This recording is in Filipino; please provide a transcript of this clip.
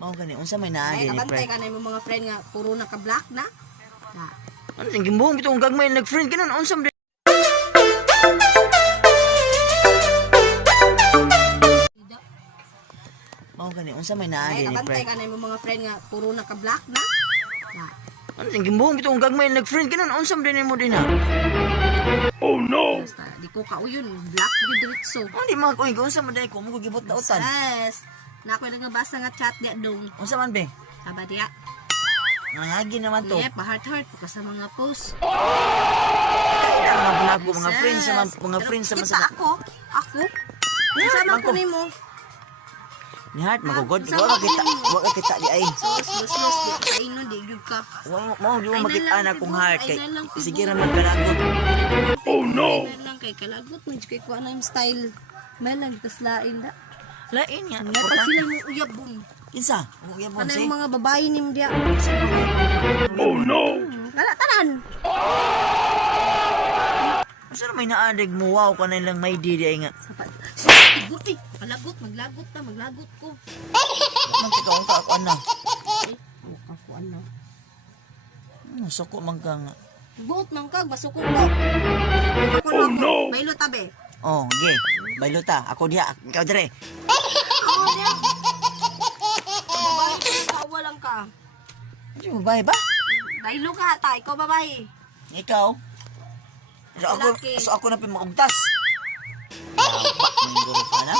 Mao gani unsa may naa Ay, din ni kabantay pre. ka na yung mga friend nga puro naka-black na. Na. Ano sing gimbuhong bitong gagmay nag-friend kanon unsam di. Mao gani unsa may naa Ay, din ni kabantay pre. ka na yung mga friend nga puro naka-black na. Na. Ano sing gimbuhong bitong gagmay nag-friend kanon unsam din mo din ha. Basta, di ko kauyon, black gyud diretso. Hindi makuy ko unsa man dai ko mo gibot na utan. Yes. Na ako nagabasa nga chat diya dong. Unsa man be? Aba diya. Nangagi naman to. Yeah, pa-heart-heart pa sa mga post. Kailan naman po na ako mga friends sa mga friends sa Kita ako. Kasama ko nimo. Ni heart magugod. Sa Wa mga ka kita di ay. Sus, di ka inon, di gyud ka. Mo di mo Ay, makita nalang, na kung tibo. heart Ay, kay nalang, tibo. sige ra man kalagot. Oh no. Lang kay kalagot man kay ko ano yung style. May lang tas lain da. Lain nga. Nga pag sila yung uyabon. Kinsa? Mo yabon Ano say. yung mga babae nim dia. Oh no. Kala tanan. Unsa na may naadig mo wow ka na lang may di ay nga. Tigot eh. Palagot, maglagot ta, maglagot ko. Man ka ako ana. Ako ano. Suko man ka nga. Buot man kag masukog ko. Oh no. Bailo tabe. Oh, ge. Baylo ta. Ako diha. Ikaw dire. Ako dia. Babae ka, awa lang ka. Di mo bay ba? Bailo ka ta, ikaw babae. Ikaw. So Lalaki. ako na pimagugtas. Ba, mangguro ka na?